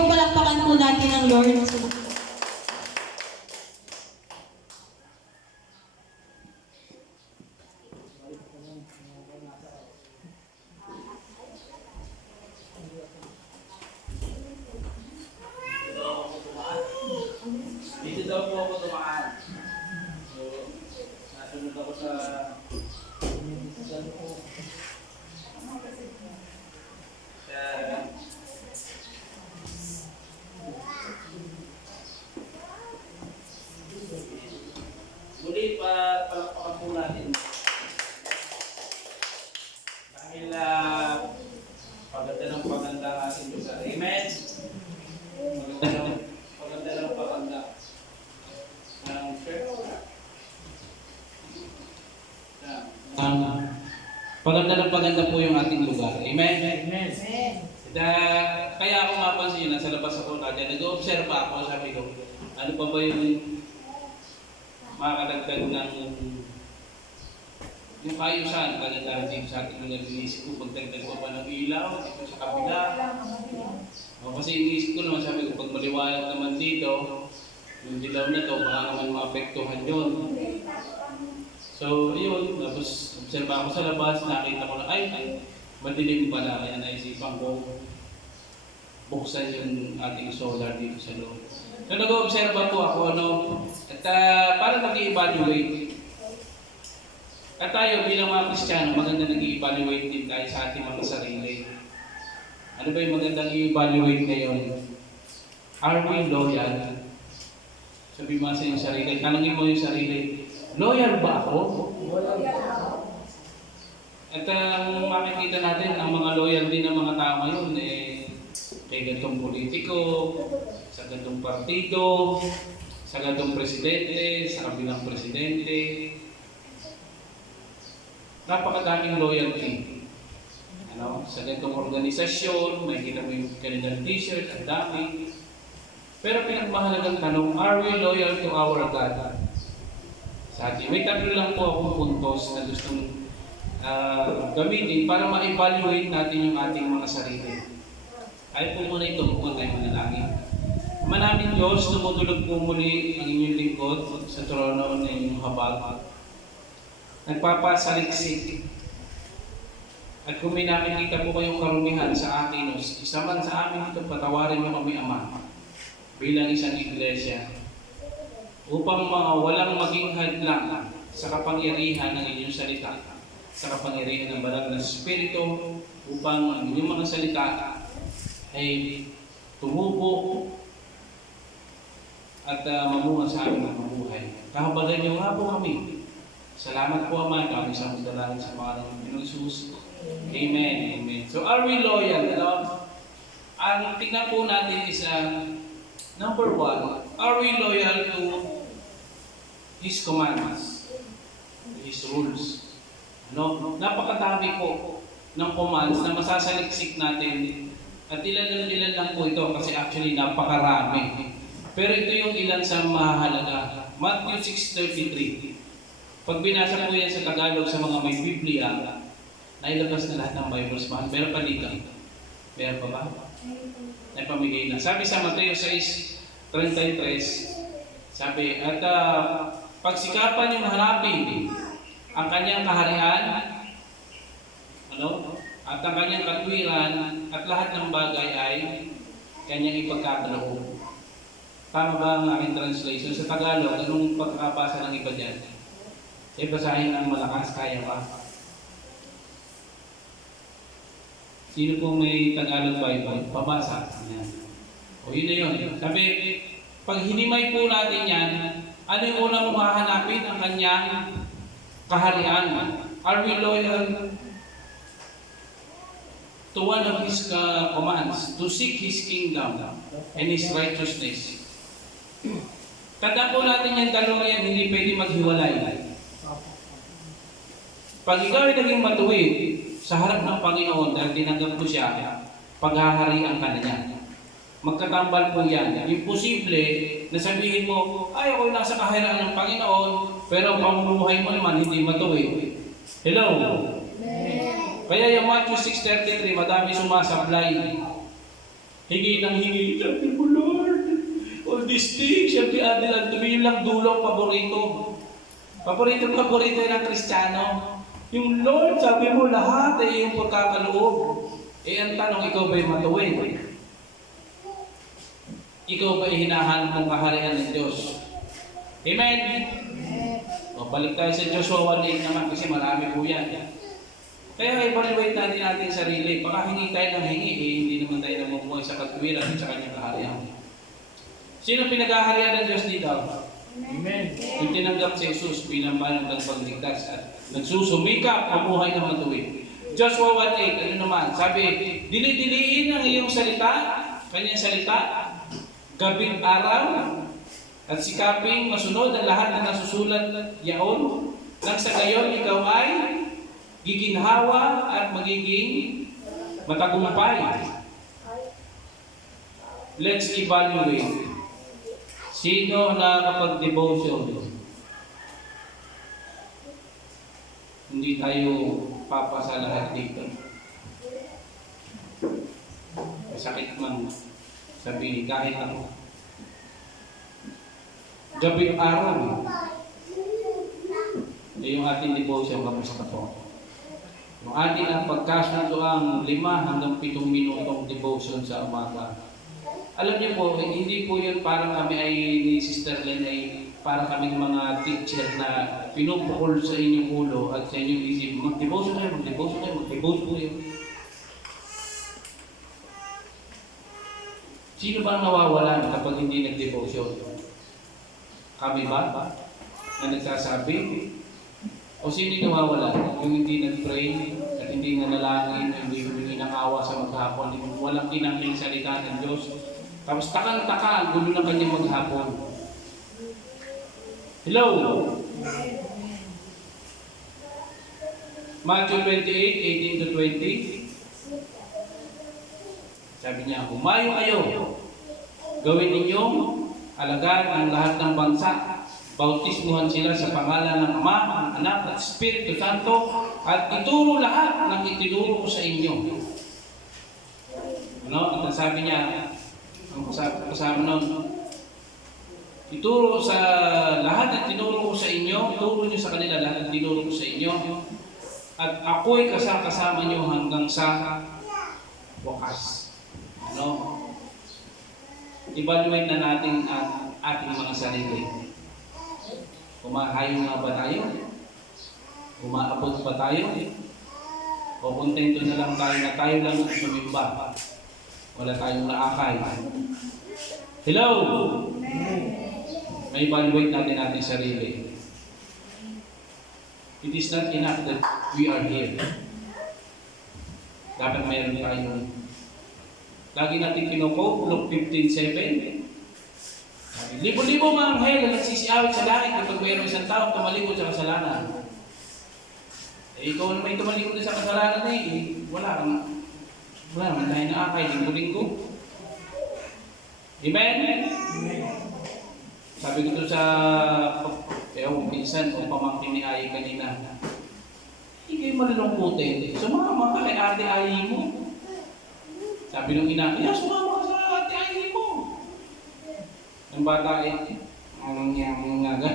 Pagpalakpakan po natin ang Lord. Dito daw po ako tumaan. So, nasunod ako sa... Muli pa palakpakan po natin. Dahil paganda ng paganda ang ating lugar. Amen? Paganda ng paganda ng church. Paganda ng paganda po yung ating lugar. Amen? Amen. Kaya ako mapansin, nasa labas ako natin, nag-observe ako, sabi ko, ano pa ba yung makakadagdag ng yung kayusan, kaganda dito sa ating mga inisip ko, pagdagdag ko pa ng ilaw, dito sa kabila. Kasi inisip ko naman, sabi ko, pag maliwanag naman dito, yung dilaw na to, baka naman maapektuhan yun. So, yun, tapos observe ako sa labas, nakita ko na, ay, madilim pala, kaya naisipan ko, buksan yung ating solar dito sa loob. So, nag-observe po ako, at para mag-i-evaluate. At tayo bilang mga Kristiyano, maganda nag-i-evaluate din tayo sa ating mga sarili. Ano ba yung magandang i-evaluate ngayon? Are we loyal? Sabi mo sa iyong sarili, tanongin mo yung sarili, loyal ba ako? At makikita natin, ang mga loyal din ng mga tao ngayon, kay gantong politiko, sa gantong partido, sa gantong presidente, sa kabilang presidente. Napakadaming loyalty. Sa gantong organisasyon, may kita mo yung kanilang t-shirt, ang dami. Pero pinagmahalagang tanong, are we loyal to our God? Sa atin, may tatlo lang po akong puntos na gustong gamitin para ma-evaluate natin yung ating mga sarili. Ay po muna ito, kung tayo manalangin. Manaming Diyos, tumutulog po muli ang inyong lingkod sa trono ng inyong habag. Nagpapasaliksik. At kung may nakikita po kayong karumihan sa akin, isa man sa amin ito, patawarin mo kami, Ama, bilang isang iglesia, upang walang maging hadlang sa kapangyarihan ng inyong salita, sa kapangyarihan ng banal na Espiritu, upang ang inyong mga salita ay tumubo at mamunga sa aming mabuhay. Kahabagan niyo nga po kami. Salamat po, Ama, kami sa magdalangin sa mga ng Panginoon Jesus. Amen. Amen. So, are we loyal? Ang tingnan po natin is number 1, are we loyal to His commandments, His rules? Napakadami po ng commands na masasaliksik natin. At ilan lang po ito kasi actually napakarami. Pero ito yung ilan sa mahalaga. Matthew 6:33. Pag binasa po yan sa Tagalog sa mga may Biblia, nailabas na lahat ng Bibles. Meron pa dito? Meron pa ba? Ay pamigay na. Sabi sa Mateo 6:33, sabi, at pagsikapan yung hanapin ang kanyang kaharian, at ang kanyang katwiran, at lahat ng bagay ay kanyang ipagkakaloob. Tama ba ang aking translation? Sa Tagalog, anong pagkakabasa ng iba dyan? Basahin ng malakas, kaya ba? Sino pong may Tagalog Bible? Pabasa. Ayan. O yun na yun. Sabi, pag hinimay po natin yan, ano yung unang mahanapin? Ang kanyang kaharian. Are we loyal to one of His commands? To seek His kingdom and His righteousness. Tandaan po natin yung dalawa yan, hindi pwede maghiwalay. Pag ikaw ay naging matuwid sa harap ng Panginoon dahil tinanggap mo siya, paghaharian ka na niya. Magkatambal po yan. Imposible na sabihin mo, ay ako'y nasa kaharian ng Panginoon, pero ang pamumuhay mo naman hindi matuwid. Hello? Kaya yung Matthew 6:33, madami sumasablay. Hingi ng hingi. Sabi mo, Lord, all these things shall be added unto me. Yun lang dulong paborito. Paborito ng Kristiyano. Yung Lord, sabi mo, lahat ay yung pagkakaloob. Ang tanong, ikaw ba'y matuwid? Ikaw ba'y hinahanap ng kaharian ng Diyos? Amen? O, balik tayo sa Joshua 1:8 naman kasi marami po yan. Kaya evaluate natin sarili. Baka hingi tayo ng hingi, hindi naman tayo namumuhay sa katwiran at sa kanyang kaharian. Sino pinag-aharian ng Diyos dito? Amen. Yung tinanggap si Jesus bilang panang pagligtas at nagsusumikap mamuhay ng matuwid. Joshua 1:8, ano naman? Sabi, dili-diliin ang iyong salita, kanyang salita, gabing araw, at sikaping masunod ang lahat na nasusulat yaon, nang sa gayon ikaw ay giginhawa at magiging matagumpay. Let's evaluate. Sino na nakapag-devotion? Hindi tayo papasa lahat dito. Masakit man sabihin kahit ako. Gabing araw. Yung ating devotion kamusta po? Yung ating ang pagkasundo ang 5 hanggang 7 minutong devotion sa umaga. Alam niyo po, hindi po yun parang kami ay ni Sister Len ay parang kaming mga teacher na pinupukol sa inyong ulo at sa inyong isip. Mag-devotion kayo, mag-devotion po yun. Sino ba ang nawawalan kapag hindi nag-devotion? Kami ba na nagsasabi? O sino yung nawawalan? Yung hindi nag-pray at hindi nanalangin, hindi humingi ng awa sa maghapon, walang kinangking salita ng Diyos. Tapos takang-taka ang gulo ng kanyang maghapon. Hello? Matthew 28:18-20. Sabi niya, humayo kayo. Gawin ninyong alagaan ang lahat ng bansa. Bautismuhan sila sa pangalan ng Ama, ng Anak at Espiritu Santo at ituro lahat ng itinuro ko sa inyo. Ano? At sabi niya, ang kasama nun, ituro sa lahat ng tinuro ko sa inyo, turo niyo sa kanila lahat ng tinuro ko sa inyo, at ako'y kasama niyo hanggang sa wakas. Ano? Evaluate na natin ang ating mga sarili. Kumahayo nga ba tayo? Umaabot ba tayo? O kontento na lang tayo na tayo lang ang sumimba? Wala tayong naakay. Hello? May evaluate natin sarili. It is not enough that we are here. Dapat mayroon tayong lagi natin kinuko, Luke 15:7. Libo-libo mga anghel na nagsisiawit sa langit kapag mayroong isang taong tumalikod sa kasalanan. Ikaw na may tumalikod sa kasalanan wala naman tayo naakay, linggo-linggo. Amen? Sabi ko ito sa pinsan o pamangkin ni Ay kanina, hindi kayo malulungkutin. Sumama ka kay Ate Ay mo. Sabi nung ina, sumama ka sa Ate Ay mo. Ang bata ang nga.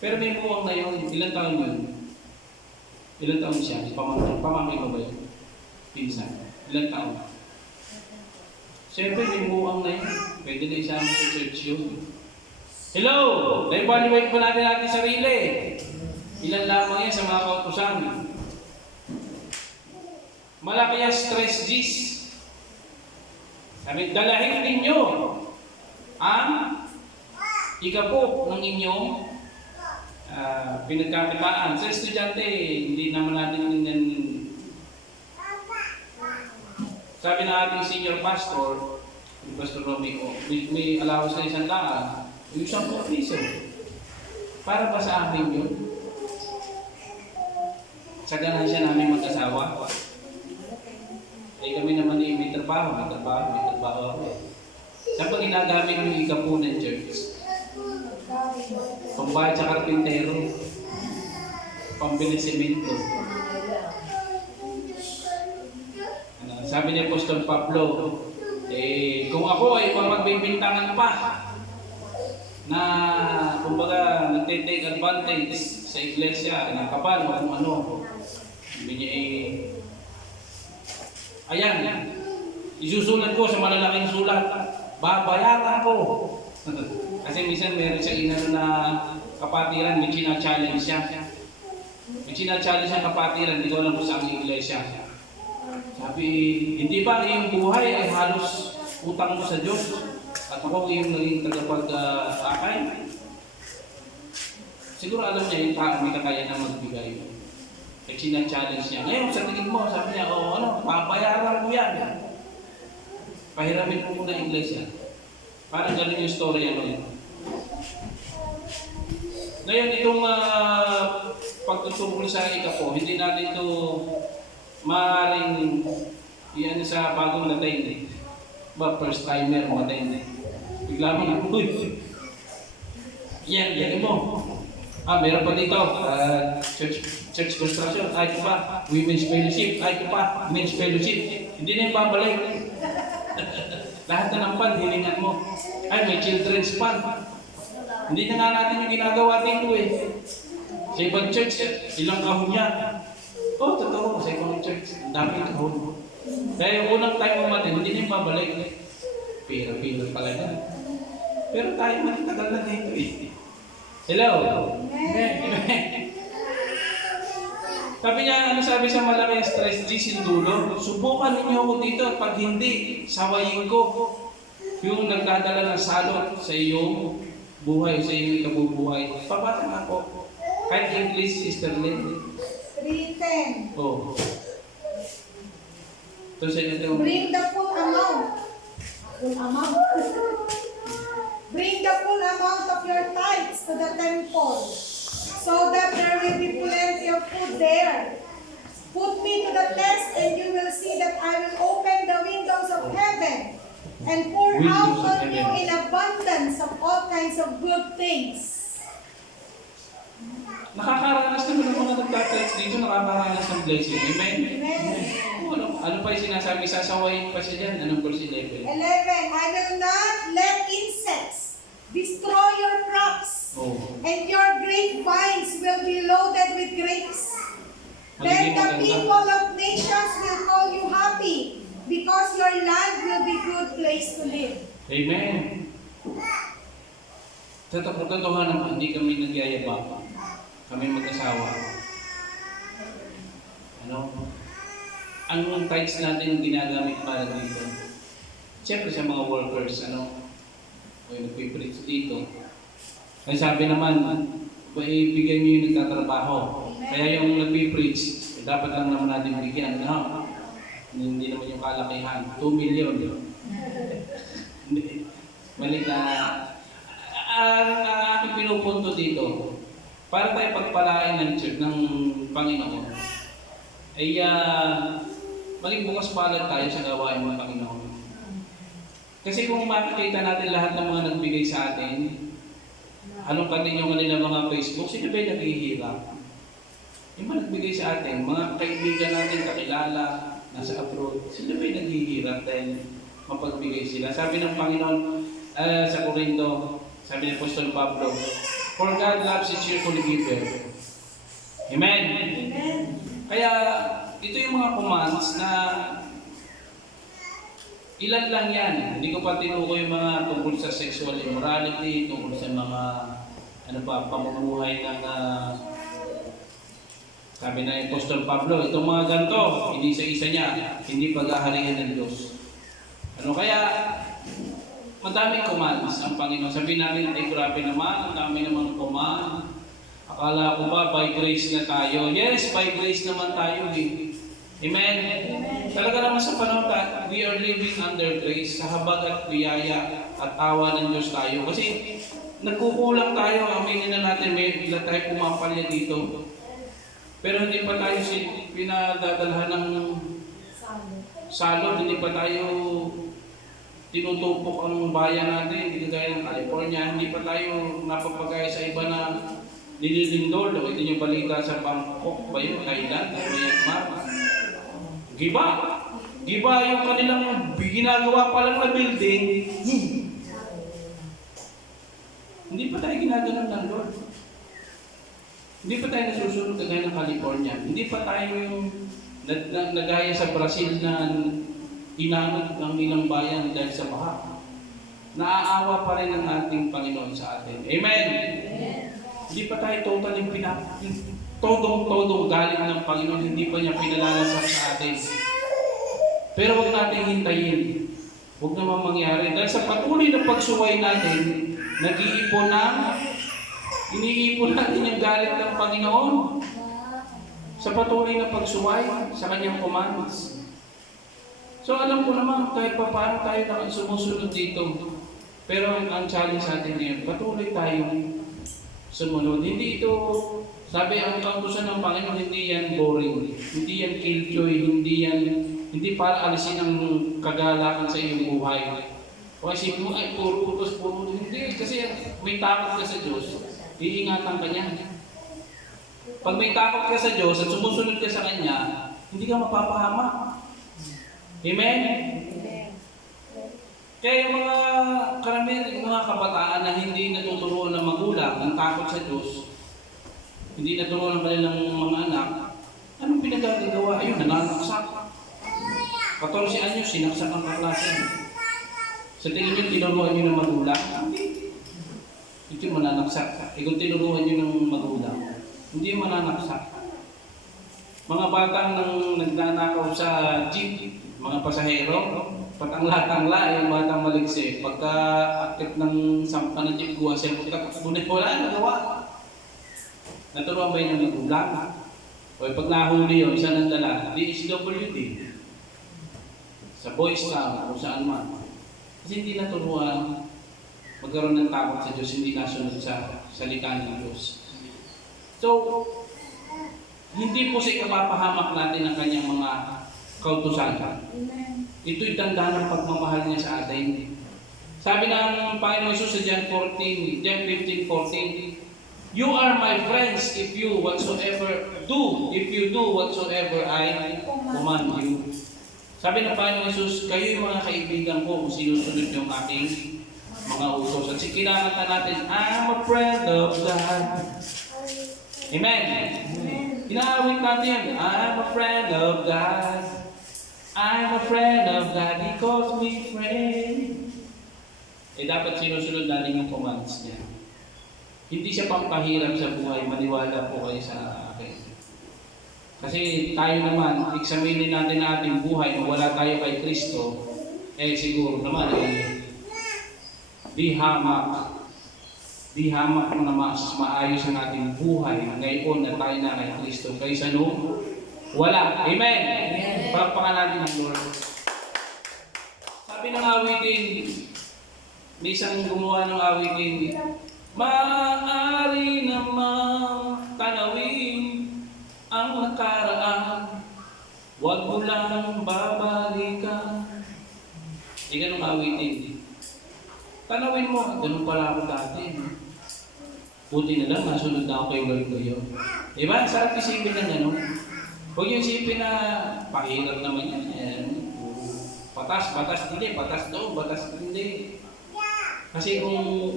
Pero may buwang na yun. Ilan taon yun? Ilan taon siya? Pamangkin mo ba yun? Pinsan. Ilan taon? Siyempre may buwang na yun. Pwede na isama sa church yun. Hello! Na-evaluate po natin sarili. Ilan lamang yan sa mga kautusan. Malaki ang stress G's. Sabi, dalahin ninyo ang ikapo ng inyong pinagkakitaan. Sa estudyante, hindi naman natin sabi na ating senior pastor, Pastor Romico, may allowance na 100, yung 10 piso. Para ba sa amin yun? Sa ganansya namin mag-asawa. Kami naman may trabaho ako. Saan pa ginagamit yung ikapo ng church? Pambayad sa karpintero, pambili semento. Sabi ni Apostol Pablo, Kung ako ay magbibintangan pa na kumbaga nagte-take advantage sa iglesia, ng kapal o kung ano, sabi niya ayan, isusulat ko sa malalaking sulat, babayaran ko. Kasi minsan meron siya inano na kapatiran, may china-challenge siya. May china-challenge siya kapatiran, hindi ko alam kung saan ang iglesia. Sabi, hindi ba iyong buhay ay halos utang mo sa Diyos? At ako iyong naging tagapag-akay? Siguro alam niya yung tao, may kakaya na magbigay. Kaya china-challenge niya. Ngayon, sa tingin mo, sabi niya, papayaran mo yan. Pahiramin mo muna ang iglesia. Parang ganun yung story ano. Ngayon, itong pagtutungkol sa ikapo, hindi natin ito maaaring iyan sa bagong dating. First timer, matay. Bigla mo, yan mo. Meron pa dito, church construction, ay ko pa, women's fellowship, ay ko pa, men's fellowship. Hindi na yung pabalik. Lahat na ng fund, hilingan mo. Ay, may children's fund. Hindi na nga natin yung ginagawa dito Sa ibang church, ilang kahon yan. Totoo, sa ibang church, dami kahon. Kaya yung unang time mo natin, hindi na yung pabalik. Pira pala yan. Pero tayo tagal na dito Hello? Amen. Sabi niya, sabi sa malaking stress, G. Sindulo, subukan ninyo ako dito at pag hindi, sawayin ko. Yung nagdadala ng salot sa iyong buhay, sa iyong ikabubuhay. Pabata nga ako. Kahit English, Sister Lynn. 3:10. Ito sa inyo ito. Bring the full amount. Bring the full amount of your tithes to the temple, so that there will be plenty of food there. Put me to the test, and you will see that I will open the windows of heaven and pour out on you in abundance of all kinds of good things. Nakakaranas naman ng mga nagtatites dito, nakakaranas ng blessing. Amen? Amen. Ano pa yung sinasabi? Sasawayin pa siya dyan? Anong verse 11? 11. I will not let insects destroy your crops, and your grapevines will be loaded with grapes. Then the people of nations will call you happy, because your land will be good place to live. Amen. Sa katotohanan, hindi kami nagyayabang. Kami mag-asawa. Ang tithes natin ginagamit para dito. Siyempre sa mga workers, o yung nagpipreach dito. Kaya sabi naman, ibigay niyo yung nagtatrabaho. Kaya yung nagpipreach, dapat lang naman natin bigyan. Hindi naman yung kalakihan. 2 million. Mali na. Ang aking pinupunto dito, para tayo pagpalain ng church ng Panginoon, ay maging bukas palad tayo sa gawain ng Panginoon. Kasi kung makikita natin lahat ng mga nagbigay sa atin, anong kanin yung kanila mga Facebook, sino ba yung naghihirap? Yung mga nagbigay sa atin, mga kaibigan natin, kakilala, nasa abroad, sino ba yung naghihirap dahil mapagbigay sila? Sabi ng Panginoon sa Corinto, sabi ni Apostol Pablo, for God loves a cheerful giver. Amen? Amen. Kaya, ito yung mga commands na ilan lang yan. Hindi ko pa tinukoy yung mga tungkol sa sexual immorality, tungkol sa mga pamumuhay ng sabi na Apostol Pablo, itong mga ganito, hindi sa isa niya, hindi pag-aharian ng Diyos. Kaya, madaming commands ang Panginoon. Sabihin natin, ay grabe naman, ang dami naman command. Akala ko ba, by grace na tayo? Yes, by grace naman tayo Amen? Talaga naman sa panahon tayo, we are living under grace, sa habag at biyaya at awa ng Diyos tayo. Kasi nagkukulang tayo, aminin na natin, may ilan tayo pumapalya dito. Pero hindi pa tayo pinadadalhan ng salod, hindi pa tayo tinutupok ang bayan natin, hindi kagaya ng California, hindi pa tayo napapagaya sa iba na nililindol. Ito yung balita sa Bangkok ba yun, Thailand, Myanmar. Giba! Di ba yung kanilang ginagawa pa lang na building, hindi pa tayo ginaganon ng Lord. Hindi pa tayo nasusunod kagaya ng California. Hindi pa tayo yung nagaya sa Brazil na inanod ang ilang bayan dahil sa baha. Naaawa pa rin ang ating Panginoon sa atin. Amen! Hindi pa tayo totally todong galing ng Panginoon. Hindi pa niya pinalalasak sa atin. Pero huwag natin hintayin. Huwag naman mangyari. Dahil sa patuloy na pagsuway natin, iniipon natin yung galit ng Panginoon. Sa patuloy na pagsuway sa kanyang commands. So alam ko naman kahit pa paano tayo na sumusunod dito. Pero ang challenge sa atin ngayon, patuloy tayong sumunod. Hindi ito, sabi ang kautusan ng Panginoon, hindi yan boring. Hindi yan killjoy, hindi para alisin ang kagalakan sa iyong buhay. O isipin mo, ay puro utos. Hindi, kasi may takot ka sa Diyos, iingatan ka niya. Pag may takot ka sa Diyos at sumusunod ka sa Kanya, hindi ka mapapahamak. Amen? Kaya yung mga karamihan, yung mga kabataan na hindi natuturuan ng magulang ng takot sa Diyos, hindi naturuan ng kanilang mga anak, anong pinagagawa? Ayun, nananaksak. 14 anyos, sinaksak ang kaklase. Sa tingin nyo, tinuruan nyo ng magulang? Hindi yung mananaksak. Kung tinuruan nyo ng magulang, hindi yung mananaksak. Mga batang nang nagnanakaw sa jeep, mga pasahero, patangla-tangla, yung batang maligsi. Pagka-active ng sampa ng jeep, guwa siya, pagkakunin ko lang, nagawa. Naturuan ba yun ng magulang? O pag nahuli yun, saan ang dala? DSWD. Sa Boy Scout, kung saan man. Kasi hindi naturuan magkaroon ng takot sa Diyos, hindi nasunod sa salita ng Diyos. So, hindi po siya kapapahamak natin ang kanyang mga kautusan. Ito'y tanda ng pagmamahal niya sa atin. Sabi ng Panginoon Jesus sa John 15:14, "You are my friends if you do whatsoever I command you." Sabi ng Panginoon Jesus, kayo yung mga kaibigan ko kung sinusunod yung aking mga utos. At kinakanta natin, I'm a friend of God. Amen? Inaawit natin, I'm a friend of God. I'm a friend of God. He calls me friend. Dapat sinusunod natin yung commands niya. Hindi siya pampahirap sa buhay. Maniwala po kayo sa akin. Kasi tayo naman, examinin natin ang ating buhay kung wala tayo kay Kristo, siguro naman, di hamak mo na mas maayos ang ating buhay ngayon na tayo na kay Kristo kaysa nung wala. Amen? Palakpakan natin ang Lord. Sabi ng awitin, may isang gumawa ng awitin, maaari namang tanawin ang nakaraan, huwag mo lang babalikan. Ganun awitin. Tanawin mo, ganun pala ako dati. Buti na lang, nasunod na ako kay Lord ngayon. Diba? Sarap isipin na niya, no? Huwag yung isipin na pahirap naman yan. Batas hindi, batas doon, batas hindi. Kasi kung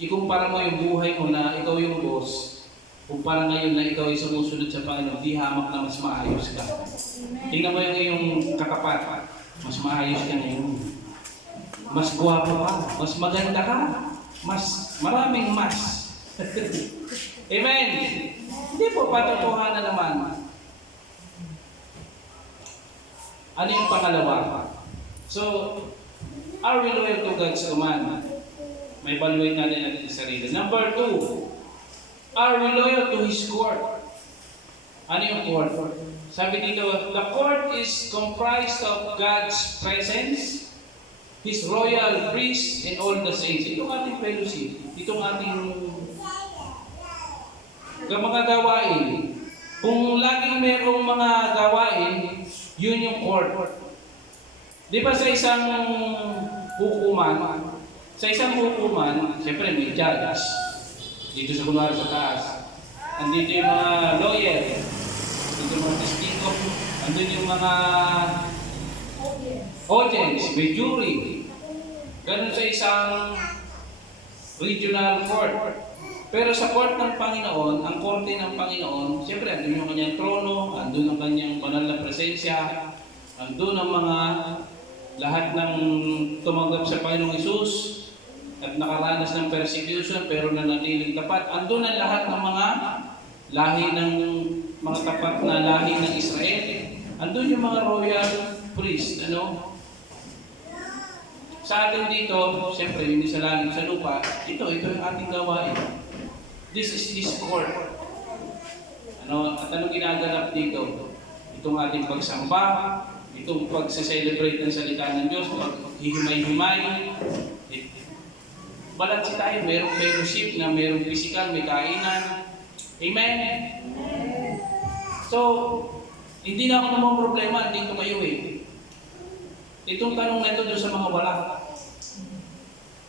ikumpara mo yung buhay mo na ikaw yung boss, kung para ngayon na ikaw ay sumusunod sa Panginoon, di hamak na mas maayos ka. Tingnan mo yung iyong katapat, mas maayos ka ngayon. Mas gwapo ka, mas maganda ka, mas maraming mas. Amen? Hindi po, patotohanan naman. Ano yung pangalawa? So, are we loyal to God's command? May evaluate natin sa sarili. Number 2, are we loyal to His court? Ano yung court? Sabi dito, the court is comprised of God's presence, His royal priest, and all the saints. Itong ating fellowship, itong ating mga gawain. Kung laging mayroong mga gawain, yun yung court. Di ba sa isang hukuman, siyempre may judge. Dito sa kunwari sa taas. Andito yung mga lawyer. Andito yung mga testigo. Andito yung mga audience, may jury. Ganun sa isang regional court. Pero sa court ng Panginoon, ang korte ng Panginoon, siyempre, andun yung kanyang trono, andun ang kanyang banal na presensya, andun ang mga lahat ng tumanggap sa Panginoong Hesus at nakaranas ng persecution pero nanatiling tapat. Andun ang lahat ng mga lahi ng mga tapat na lahi ng Israel. Andun yung mga royal priest, ano? Sa atin dito, siyempre, hindi sa langit, sa lupa, ito yung ating gawain. This is His court. Ano, at anong ginaganap dito? Itong ating pagsamba, itong pagse-celebrate ng salita ng Diyos, paghihimay-himay. Balanse tayo, mayroong fellowship na mayroong physical, may kainan. Amen? So, hindi na ako namang problema, dito kayo eh. Itong tanong na ito doon sa mga wala.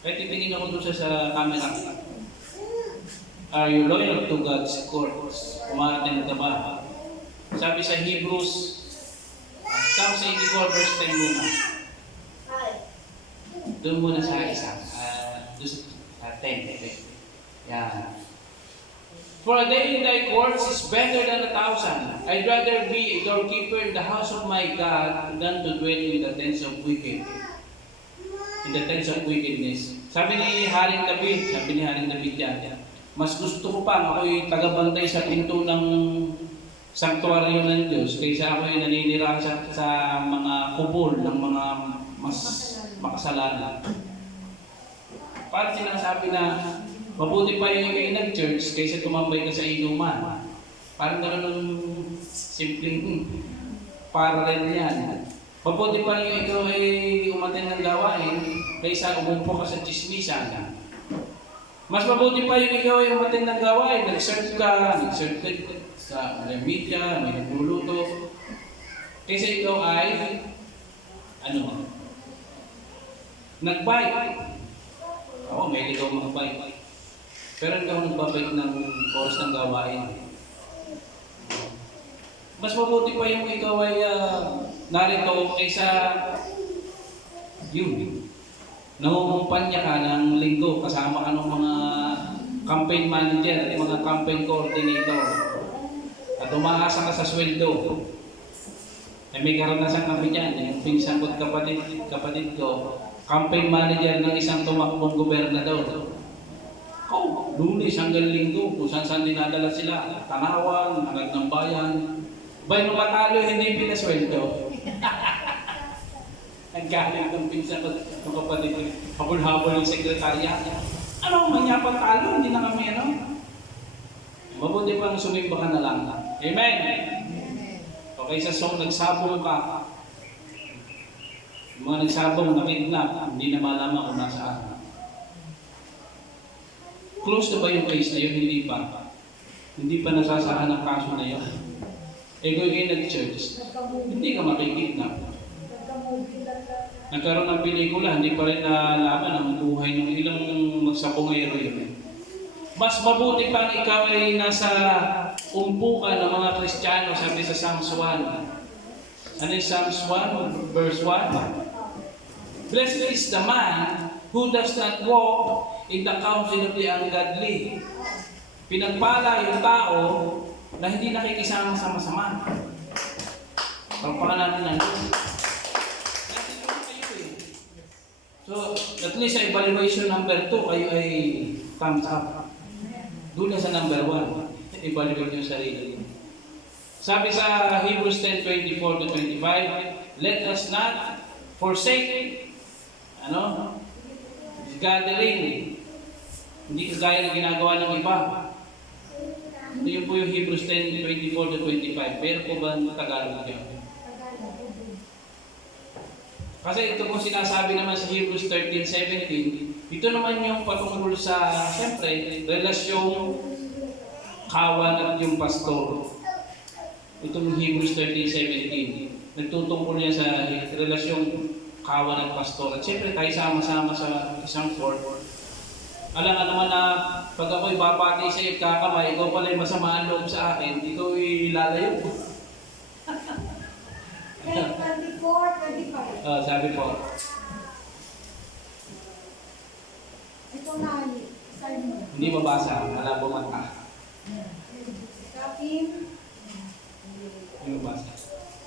Kaya titingin ako doon sa camera. Are you loyal to God's courts? Umaattend ka ba? Sabi sa Hebrews, Psalms 84 verse 10 muna. Doon muna sa isa. Doon sa 10. Yan. For a day in thy courts is better than 1,000. I'd rather be a doorkeeper in the house of my God than to dwell in the tents of wicked. In the tents of wickedness. Sabi ni Haring David yan, mas gusto ko pa ako'y tagabantay sa pinto ng sanktuaryo ng Diyos kaysa ako'y naninira sa mga kubol ng mga mas makasalanan. Parang sinasabi na mabuti pa yung kayo nag-church kaysa tumambay ka sa inuman. Parang gano'n simpleng parallel yan. Mabuti pa yung ikaw ay umattend ng gawain kaysa umumpo ka sa chismisan. Mas mabuti pa yung ikaw ay umattend ng gawain, nag-serve ka sa media, may nagluluto. Kaysa ikaw ay, nag-bike. Oo, may ikaw mag-bike. Pero hindi ako nagbabike ng oras ng gawain. Mas mabuti pa yung ikaw ay narito kaysa yun. Nangungumpanya ka ng linggo, kasama ka ng mga campaign manager at mga campaign coordinator. At umaasa ka sa sweldo. May karanasan kami dyan, yung pinsan ko't kapatid ko, campaign manager ng isang tumakbong gobernador. Lunes hanggang linggo, kung saan dinadala sila, Tanawan, Nagag ng Bayan. Bay, nung matalo, hindi pinasweldo. Naggaling ng pinsan ko, ng kapatid ko, habol-habol yung sekretarya. Ano, manyapang talo, hindi na kami, Mabuti pang sumimba ka na lang. Amen? Okay, sa song, nagsabong ka. Yung mga nagsabong, nakidnap, hindi na malaman kung nasaan. Close na ba yung case na yun? Hindi pa. Hindi pa nasasahan ang kaso na yun. Kung kayo nag-church, hindi ka makikidnap. Nagkaroon ng pelikula, hindi pa rin nalaman ang buhay ng ilang magsapongero yun. Mas mabuti pang ikaw ay nasa umpukan ng mga Kristiyano, sabi sa Psalms 1. Ano yung Psalms 1, verse 1? Blessed is the man who does not walk in the counsel of the ungodly. Pinagpala yung tao na hindi nakikisama sa masama. Pagpakan natin ang So, at least sa evaluation number 2, kayo ay thumbs up. Doon na sa number 1, evaluate yung sarili. Sabi sa Hebrews 10:24-25, let us not forsake gathering. Hindi kagaya ng ginagawa ng iba. Ito po yung Hebrews 10:24-25. Pero po ba ang Tagalog yan? Kasi ito po sinasabi naman sa Hebrews 13:17, ito naman yung patungkol sa, siyempre, relasyong kawan at yung pastor. Itong Hebrews 13:17, nagtutungkol niya sa relasyong kawan at pastor. At siyempre tayo sama-sama sa isang court. Alam nga naman na pag ako'y babati sa iyo kakamay, ikaw pala yung masama ang loob sa akin, ikaw ay lalayo. 24, 25. Sabi po, Ito na, side mo. hindi mabasa, malabo mata. Kapin. Hindi mabasa.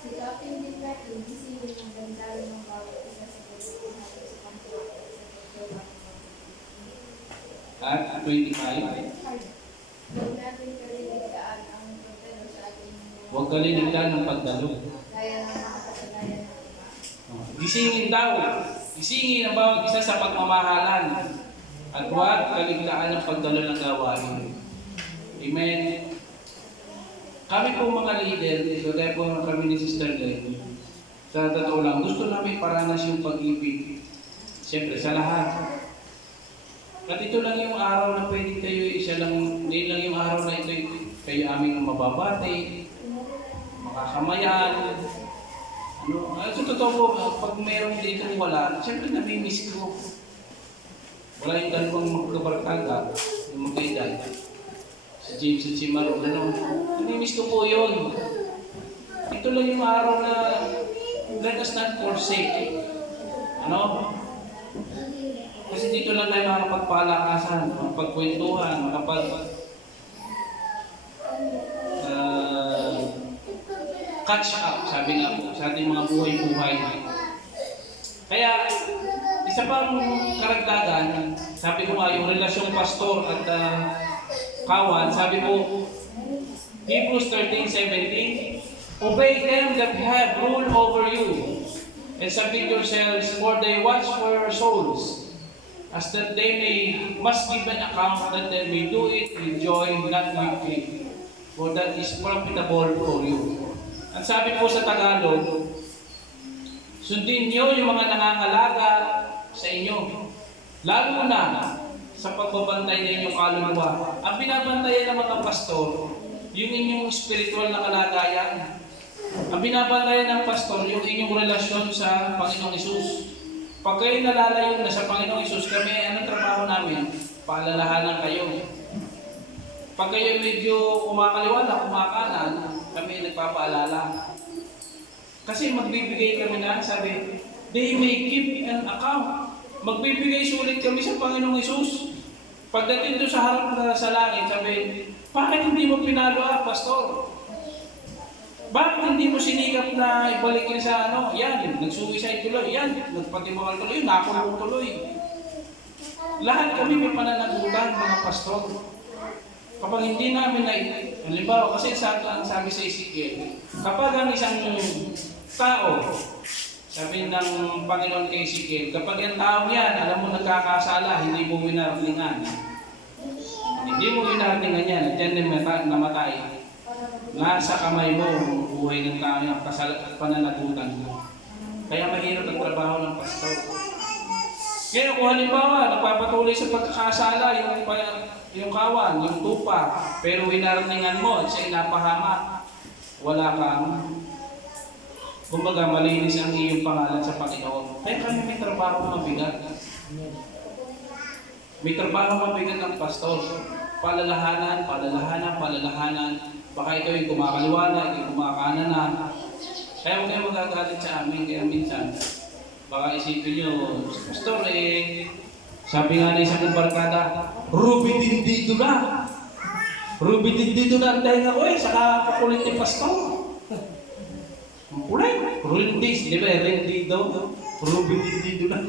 Sikapin din natin, isipin ang damdamin ng bawat isa sa pagkakas sa pangkuha sa At 25, Huwag natin kaliligtaan ang pagdalo sa ating huwag kaliligtaan ng pagdalo. gaya ng mga kasalanan ng iba. Gisingin daw. Gisingin ang bawat isa sa pagmamahalan. At huwag kaligtaan ng pagdalo ng gawain. Amen. Kami po mga leader, kaya po kami ni Sister Glenn, sa totoo lang, gusto namin paranas yung pag-ibig. Siyempre, sa lahat. At ito lang yung araw na pwede kayo, isa lang, din lang yung araw na ito, kayo aming mababati, makakamayan. Sa totoo po, pag mayroong dito wala, siyempre nami-miss ko. Wala yung dalawang magkabarkaga, yung magkaedad. Si James at si Maron, nami-miss ko po yun. Ito lang yung araw na let us not forsake. Kasi dito lang tayo makapagpalakasan, makapagkwentuhan, catch up, sabi nga po, sa ating mga buhay-buhay. Kaya, isa pang karagdagan, sabi ko nga, yung relasyong pastor at kawan, sabi po, Hebrews 13:17, obey them that have rule over you, and submit yourselves, for they watch for your souls, as that they must give an account, that they may do it with joy, not with grief, for that is profitable for you. At sabi po sa Tagalog, sundin niyo yung mga nangangalaga sa inyo, lalo na sa pagbabantay ng inyong kaluluwa. Ang binabantayan ng mga pastor, yung inyong spiritual na kalagayan. Ang binabantayan ng pastor, yung inyong relasyon sa Panginoong Hesus. Pag kayo nalalayo na sa Panginoong Hesus, kami, anong trabaho namin? Paalalahanan kayo. Pag kayo medyo kumakaliwala, kumakanan, kami nagpapaalala. Kasi magbibigay kami na, sabi, they may keep an account. Magbibigay sulit kami sa Panginoong Hesus. Pagdating doon sa harap na sa langit, sabi, bakit hindi mo pinalo pastor? Bakit hindi mo sinikap na ibalik yun sa yan, nagsuicide tuloy, yan, nagpatibakal tuloy, nakulong tuloy. Lahat kami may pananagutan, mga pastor. Kapag hindi namin halimbawa, kasi ang sabi sa Ezekiel, kapag ang isang tao, sabi ng Panginoon kay Ezekiel, kapag yung tao yan, alam mo nagkakasala, hindi mo winarningan. Hindi mo winarningan yan, at yan namatay. Nasa kamay mo, buhay ng tao yung pananagutan mo. Kaya mahirap ang trabaho ng pastor. Kaya kung halimbawa, nagpapatuloy sa pagkakasala, yung kawan, yung tupa, pero winarningan mo at siya'y napahama, wala kang, kumbaga malinis ang iyong pangalan sa Panginoon. Kaya kami may trabaho mabigat. May trabaho mabigat ang pastor. Palalahanan. Baka ikaw yung kumakaliwala, yung kumakanan na. Kaya huwag kayo magagalit sa amin, kaya minsan, baka isipin nyo, pastor sabi nga na isang barkada, Ruby dito na ang tenga ko saka kakulit ni pastor. Ang kulit, Rindis, di ba? Rendido, Ruby dito na.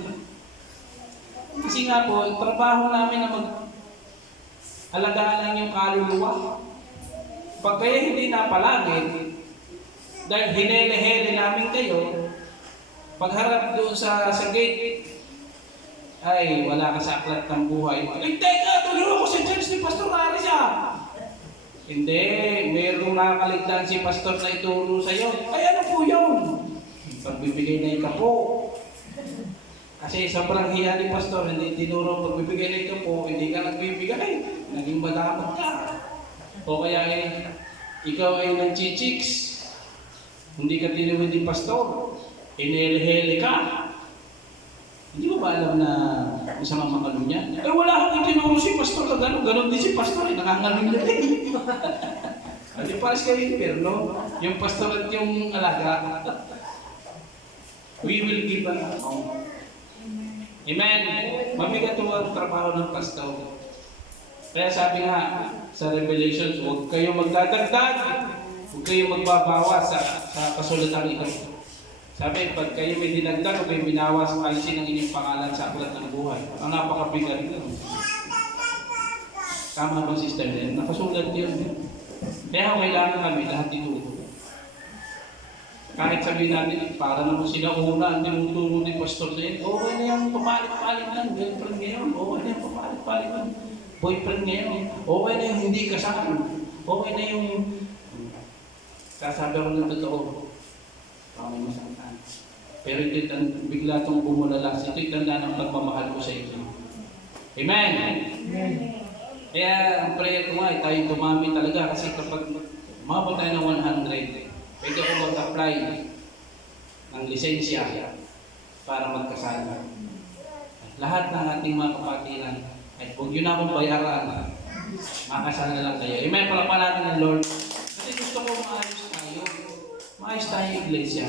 Kasi nga po, trabaho namin na mag-alagaan lang yung kaluluwa. Pag kaya hindi napalagin, dahil hinele-hele namin kayo, pagharap doon sa gate, ay, wala ka sa aklat ng buhay. Ay, teka, tulungan ko si James ni Pastor Ari siya. Hindi, mayroong nakakaligtaan si Pastor na ituro sa'yo. Ay, ano po yun? Pagbibigay na ikapo. Kasi sobrang hiya ni Pastor, hindi tinuro pagbibigay na ikapo, hindi ka nagbibigay. Naging badamot ka. O kaya ikaw ay nag-chichiks. Hindi ka tinuwid ni Pastor. Inele-hele ka. Hindi mo ba alam na isang makalun niya? Eh wala akong itinuro si Pastor na gano'n. Gano'n din si Pastor, nangangalun na rin. Hindi pares kayo impierno. Yung Pastor at yung alaga. We will give an account. Amen. Mabigat ang trabaho ng pastor. Kaya sabi nga sa Revelations, huwag kayo magdadagdag, huwag kayo magbabawas sa kasulatan ito. Sabi, pag kayo may dinagdag o may binawas, alisin ang inyong pangalan sa aklat ng buhay. Ang napakabigat nito. Tama ba system din? Nakasulat yun. Kaya kailangan kami lahat dito. Kahit sabihin natin, para naman sila una, ang tinuturo ni Pastor sa inyo, okay na yung papalit-palit lang, girlfriend ngayon, okay na yung papalit-palit lang, boyfriend ngayon, okay na yung hindi kasal, okay na yung... Sasabi ako ng totoo, may masangkan. Pero ito'y bigla itong bumulalas, ito'y tanda ng pagmamahal ko sa inyo. Amen? Amen. Kaya ang prayer ko nga, tayo tumami talaga kasi kapag umabot tayo ng 100, pwede ako mag-apply ng lisensya para magkasal. Lahat ng ating mga kapatiran, at huwag yun akong bayaran, makasal na lang kayo. Amen, palapan natin ng Lord. Kasi gusto ko maayos tayo. Maayos tayo yung iglesia.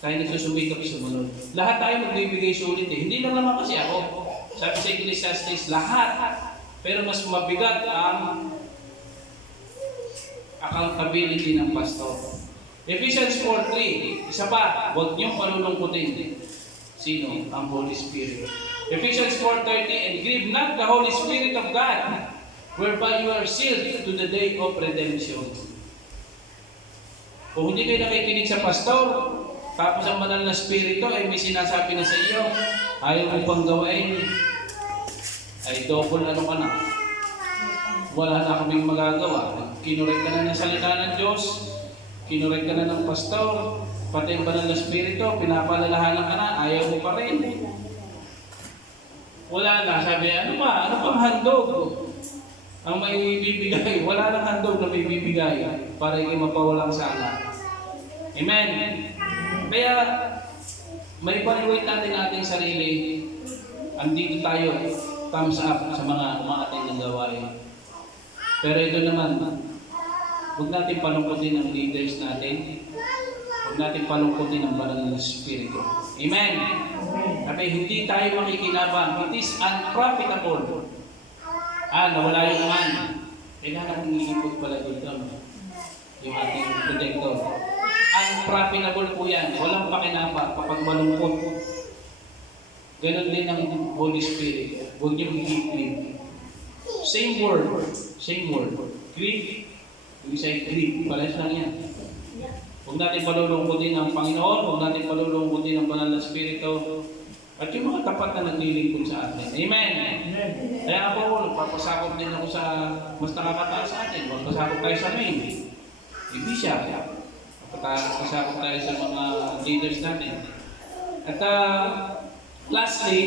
Tayo nagsusumikap sumunod. Lahat tayo magbibigay sulit eh. Hindi lang naman kasi ako. Sabi sa Ecclesiastes, lahat. Pero mas mabigat ang accountability ng pastor. Ephesians 4:3, isa pa, huwag niyong palulungkutin. Sino? Ang Holy Spirit. Ephesians 4:30, and grieve not the Holy Spirit of God, whereby you are sealed to the day of redemption. Kung hindi kayo nakikinig sa pastor, tapos ang banal na spirito ay may sinasabi na sa iyo, ayaw mo pang gawain, ay double ano ka na. Wala na kaming magagawa. Kinurek ka na ng salita ng Diyos, kinurek ka na ng pastor, pati ang banal na spirito, pinapalalahanan ka na, ayaw mo pa rin. Wala na, sabi, ano pang handog? Ang may bibigay, wala nang handog na may bibigay para hindi mapawalang sala. Amen? Kaya, may evaluate natin ating sarili. Andito tayo, thumbs up sa mga ating nagawain. Pero ito naman, huwag natin palungkutin ang leaders natin. Huwag natin palungkutin ang banal na spirito. Amen? Sabi, hindi tayo makikinabang. It is unprofitable. Nawala yung man. Kailangan natin iipot pala dito. Yung ating projector. Unprofitable po yan. Walang pakinabang kapag malungkot. Ganon din ang Holy Spirit. Huwag niyong i-grieve. Same word. Same word. Grieve. Yung isa ay grieve. Pares lang yan. Huwag natin palulungkutin ang Panginoon. Huwag natin palulungkutin ang banal na spirito. At yung mga tapat na naglilingkod sa atin. Amen. Kaya ako, papasakop din ako sa mas nakakataas sa atin. Magpasakop tayo sa main. Ibisya. Papasakop tayo sa mga leaders natin. At lastly,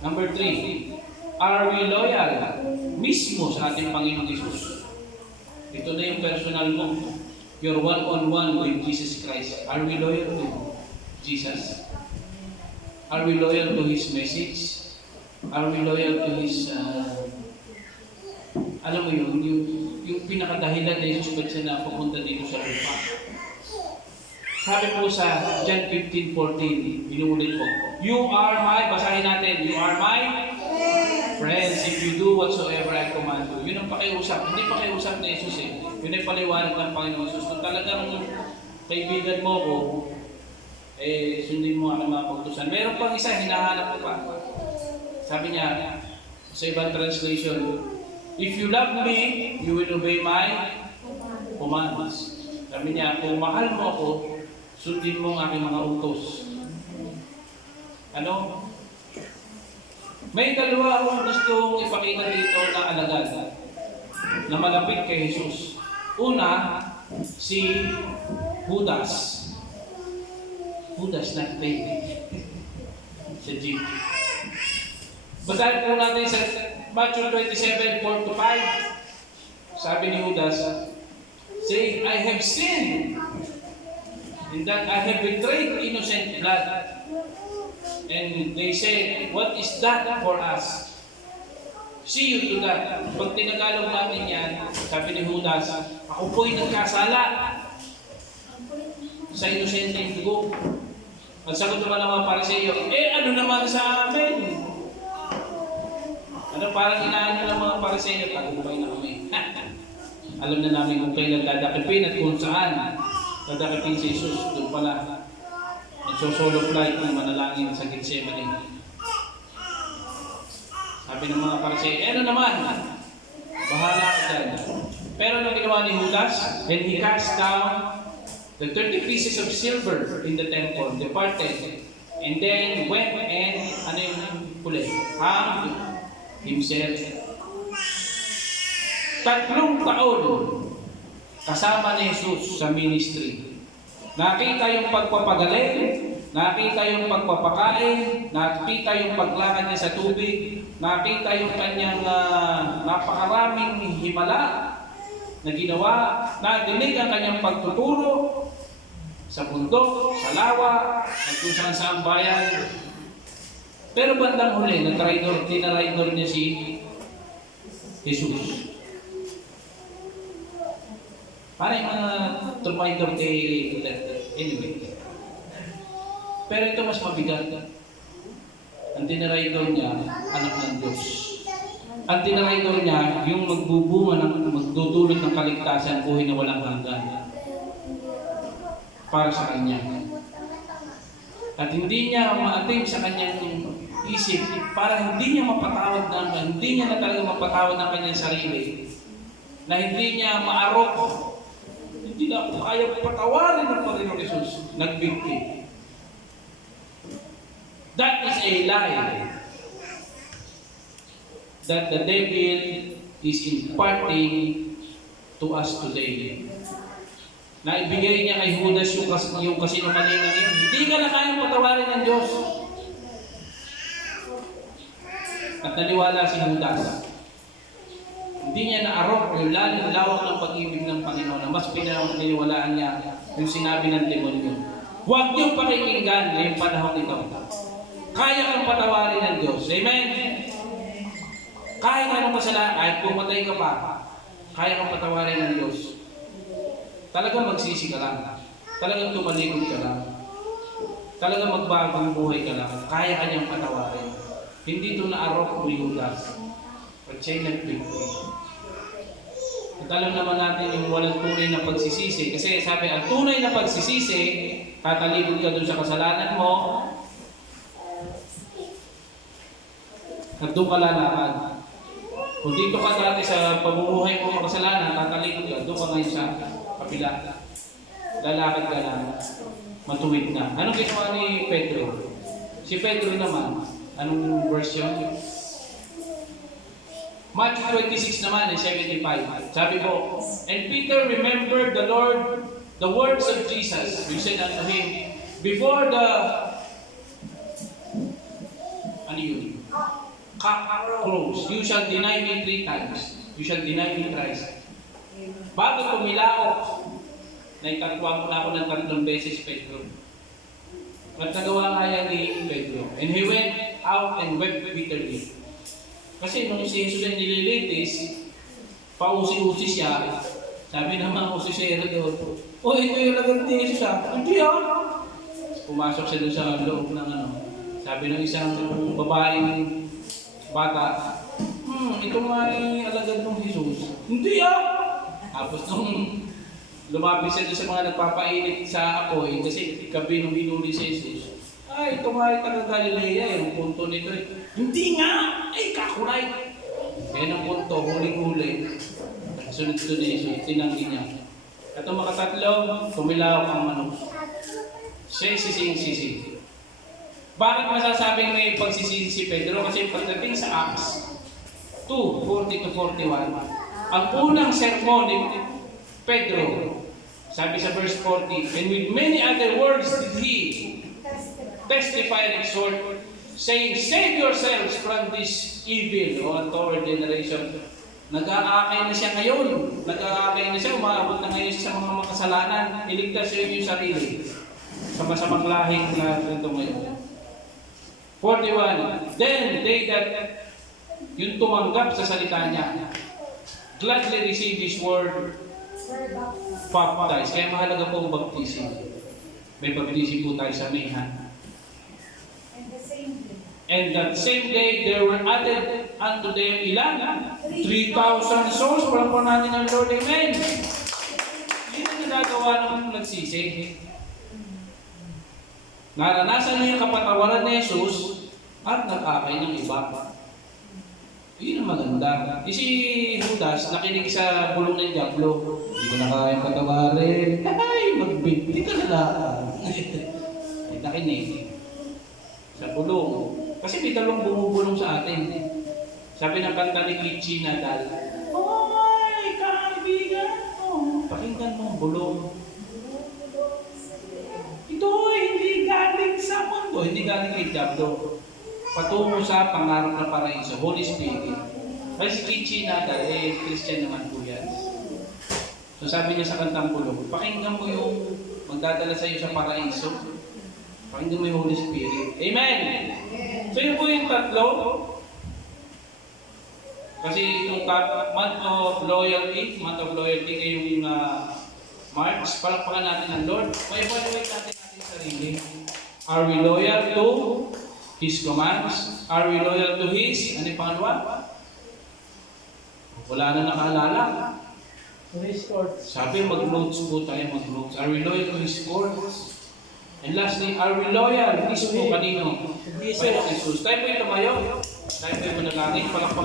number 3. Are we loyal mismo sa ating Panginoon Jesus? Ito na yung personal mo. You're one-on-one with Jesus Christ. Are we loyal to Jesus? Are we loyal to His message? Are we loyal to His, alam mo yun, yung pinakadahilan na Jesus ba't siya na pupunta dito sa lupa? Sabi po sa John 15:14, binuulit ko, you are my, basahin natin, you are my friends if you do whatsoever I command you. Yun ang pakiusap. Hindi pakiusap na Jesus eh. Yun ay paliwanag ng Panginoon Jesus. Kung talagang kaibigan mo ko, sundin mo ang mga pagtusan. Meron pang isa, hinahanap ko pa. Sabi niya, sa ibang translation, if you love me, you will obey my commands. Sabi niya, kung mahal mo ako, sundin mo ang aking mga utos. Ano? May dalawa akong gustong ipakita dito na alagad na malapit kay Jesus. Una, si Judas. Judas not baby. Sa jeep. Basahin po natin sa Matthew 27:4-5. Sabi ni Judas, saying, I have sinned in that I have betrayed innocent blood. And they said, what is that for us? See you to that. Pag tinagalog natin yan, sabi ni Judas, ako po'y nagkasala sa inosenteng dugo. Ang sagot naman ng mga Pariseo, ano naman sa amin? Ano parang inaano ng mga Pariseo, tagumpay na kami. Alam na namin kung kailan dadakipin at kung saan dadakipin si Jesus. Doon pala, nagsosolo flight ng manalangin sa Gethsemane. Sabi ng mga Pariseo, ano naman? Bahala ka dyan. Pero ano ginawa ni Judas? And he cast down the 30 pieces of silver in the temple, departed, and then went and, ano yung huli? Hanged himself. 3 taon kasama ni Jesus sa ministry. Nakita yung pagpapagaling, nakita yung pagpapakain, nakita yung paglakad niya sa tubig, nakita yung kanyang napakaraming himala na ginawa, nadinig ang kanyang pagtuturo sa bundok, sa lawa, at kung saan saan bayan. Pero bandang huli, tinaraydor niya si Jesus. Para yung mga tumaydor kay anyway. Pero ito mas mabigat. Ang tinaraydor niya, anak ng Diyos. Ang tinaraydor niya, yung magdudulot ng kaligtasan, buhay na walang hanggan. Para sa kanya. At hindi niya ma-attain sa kanyang isip, para hindi niya mapatawad hindi niya na talaga mapatawad ng kanyang sarili, na hindi niya maarok, hindi na kaya patawarin ng Panginoong Jesus, nagbigti. That is a lie that the devil is imparting to us today. Na ibigay niya kay Judas yung kasinungalingan niya. Hindi ka na kayang patawarin ng Diyos. At naniwala si Judas. Hindi niya naarok yung lawak ng pag-ibig ng Panginoon na mas pinaniwalaan niya yung sinabi ng demonyo. Huwag niyong pakikinggan ngayong panahon ito. Kaya kang patawarin ng Diyos. Amen? Kaya ka ng kasalanan, kahit pumatay ka pa, kaya kang patawarin ng Diyos. Talagang magsisi ka lang. Talagang tumalikod ka lang. Talagang magbagong buhay ka lang. Kaya ka niyang patawarin. Hindi ito naarok o Judas. But siya'y nagbigti. At alam naman natin yung walang tunay na pagsisisi. Kasi sabi, ang tunay na pagsisisi, tatalikod ka dun sa kasalanan mo, at doon ka lalakad. Kung dito ka dati sa pamumuhay mo ng kasalanan, tatalikod ka, doon ka ngayon sa kapila. Lalakad ka lang, matuwid na. Anong ginawa ni Pedro? Si Pedro naman, anong verse yun? Matthew 26 naman, 75. Sabi po, and Peter remembered the words of Jesus, who said unto him, before the, ano yun? Cock crows, you shall deny me 3 times. You shall deny me thrice. Bago tumilaok, naitatwa mo na ako ng 3 beses, Pedro. At nagawa nga yan ni Pedro. And he went out and wept bitterly. Kasi nung si Jesus ay nililitis, pausi-usi siya. Sabi ng mga usisero doon, ito yung lagot ni Jesus Hindi Pumasok siya doon sa loob ng Sabi ng isang babaeng bata, ito nga ay alagad ng Jesus. Hindi Tapos nung lumapit siya doon sa mga nagpapainit sa apoy, kasi gabi nung hinuli si Jesus, ito nga ay taga Galilea, yung punto nito Hindi nga! Kakulay! Kaya ng punto, huling-huli. Sunod-sunod ni Jesus, tinanggi niya. At ang makatatlo, tumilaw ang manok. Siya'y sising-sisi. Bakit masasabing may pagsisisi si Pedro? Kasi pagdating sa Acts 2:40-41, ang unang sermon ni Pedro, sabi sa verse 40, and with many other words did he testify and exhort, saying, save yourselves from this evil or toward generation. Nag-aakay na siya ngayon. Nag-aakay na siya. Umaabot na ngayon sa mga makasalanan. Iligtas siya yung sarili sa masamang lahing na ito ngayon. 41. Then they that yung tumanggap sa salita niya gladly receive His word baptized. Kaya mahalaga po ang baptism. May baptism po tayo sa Mayhan. And that same day, there were added unto them ilan? 3,000 souls. Parang po natin ang Lord. Amen. Yun ang nagagawa ng nagsisi. Naranasan niya yung kapatawaran ni Jesus at nag-akay ng iba. Yun ang maganda. Si Judas, nakinig sa bulong ng Diablo. Hindi ko na kayang patawarin. Ay, magbinti ka na lang. Ay, nakinig. Sa bulong. Kasi may dalawang bumubulong sa atin. Sabi ng kanta ni Kichi Nadal, "Hoy, kaibigan mo, pakinggan mo ang bulong. Ito hindi galing sa mundo, hindi galing kay Diablo. Patungo sa pangarap na paraiso, Holy Spirit." Kasi si Kichi Nadal, Christian naman po yan. So sabi niya sa kantang bulong, pakinggan mo yung magdadala sa iyo sa paraiso. Pakinggan mo yung Holy Spirit. Amen! So yun po yung tatlo. Kasi itong month of loyalty ngayong March, palakpakan natin ang Lord. Ma-evaluate natin ating sarili. Are we loyal to His commands? Are we loyal to His? Ano yung pangalawa? Wala na nakaalala. To His courts. Sabi, mag-notes po tayo, mag-notes. Are we loyal to His courts? And lastly, are we loyal? His po kanino? Kay Jesus. Tayo po yung tumayo. Tayo po yung manalangin. Palakpakan